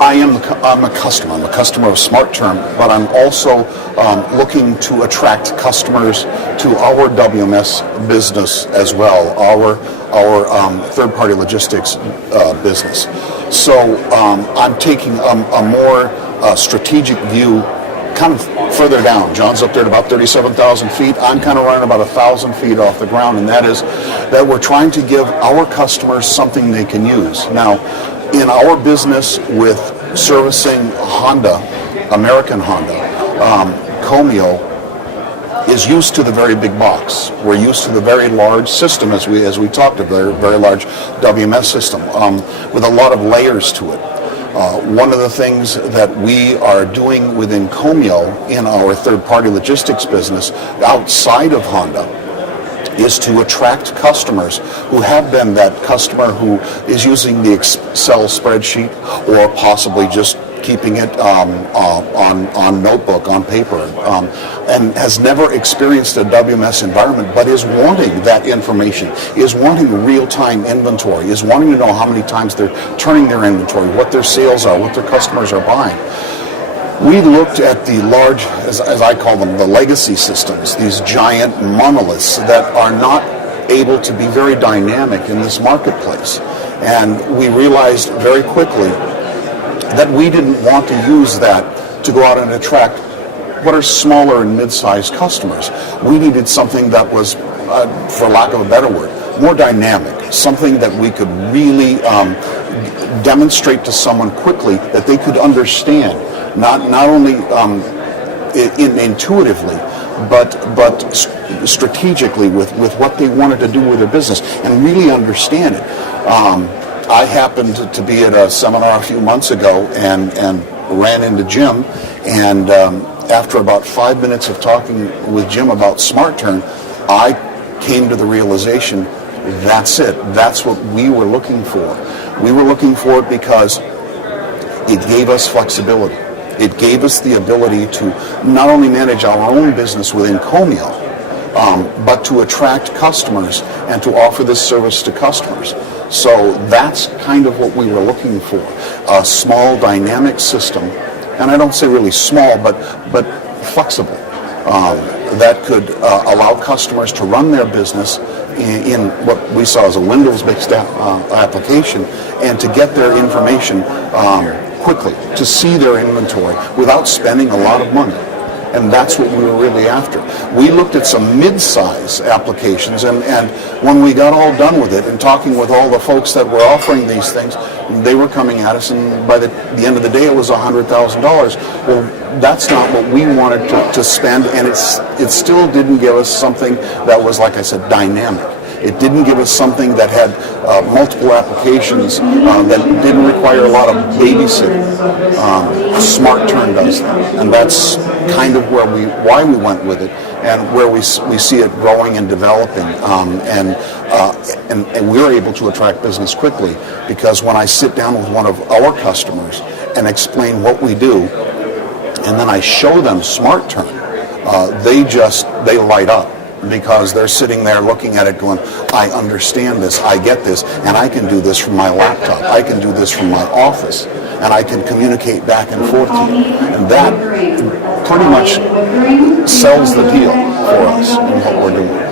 I'm a customer. I'm a customer of SmartTurn, but I'm also looking to attract customers to our WMS business as well, our third-party logistics business. So I'm taking a more strategic view, kind of further down. John's up there at about 37,000 feet. I'm kind of running about 1,000 feet off the ground, and that is that we're trying to give our customers something they can use. Now, in our business with servicing Honda, American Honda, Komyo is used to the very big box. We're used to the very large system, as we talked about, a very large WMS system with a lot of layers to it. One of the things that we are doing within Komyo in our third-party logistics business outside of Honda is to attract customers who have been that customer who is using the Excel spreadsheet or possibly just keeping it on notebook, on paper, and has never experienced a WMS environment, but is wanting that information, is wanting real-time inventory, is wanting to know how many times they're turning their inventory, what their sales are, what their customers are buying. We looked at the large, as I call them, the legacy systems, these giant monoliths that are not able to be very dynamic in this marketplace. And we realized very quickly that we didn't want to use that to go out and attract what are smaller and mid-sized customers. We needed something that was, for lack of a better word, more dynamic, something that we could really demonstrate to someone quickly that they could understand, not only intuitively, but strategically with what they wanted to do with their business and really understand it. I happened to be at a seminar a few months ago and ran into Jim, and after about 5 minutes of talking with Jim about SmartTurn, I came to the realization, that's it. That's what we were looking for. We were looking for it because it gave us flexibility. It gave us the ability to not only manage our own business within Komyo, but to attract customers and to offer this service to customers. So that's kind of what we were looking for, a small dynamic system, and I don't say really small, but flexible, that could allow customers to run their business in what we saw as a Windows-based application and to get their information quickly, to see their inventory without spending a lot of money. And that's what we were really after. We looked at some mid-size applications, and when we got all done with it and talking with all the folks that were offering these things, they were coming at us, and by the end of the day it was $100,000. Well, that's not what we wanted to spend, and it still didn't give us something that was, like I said, dynamic. It didn't give us something that had multiple applications that didn't require a lot of babysitting. SmartTurn does that, and that's kind of why we went with it, and where we see it growing and developing, and we're able to attract business quickly because when I sit down with one of our customers and explain what we do, and then I show them SmartTurn, they light up. Because they're sitting there looking at it going, I understand this, I get this, and I can do this from my laptop, I can do this from my office, and I can communicate back and forth to you. And that pretty much sells the deal for us in what we're doing.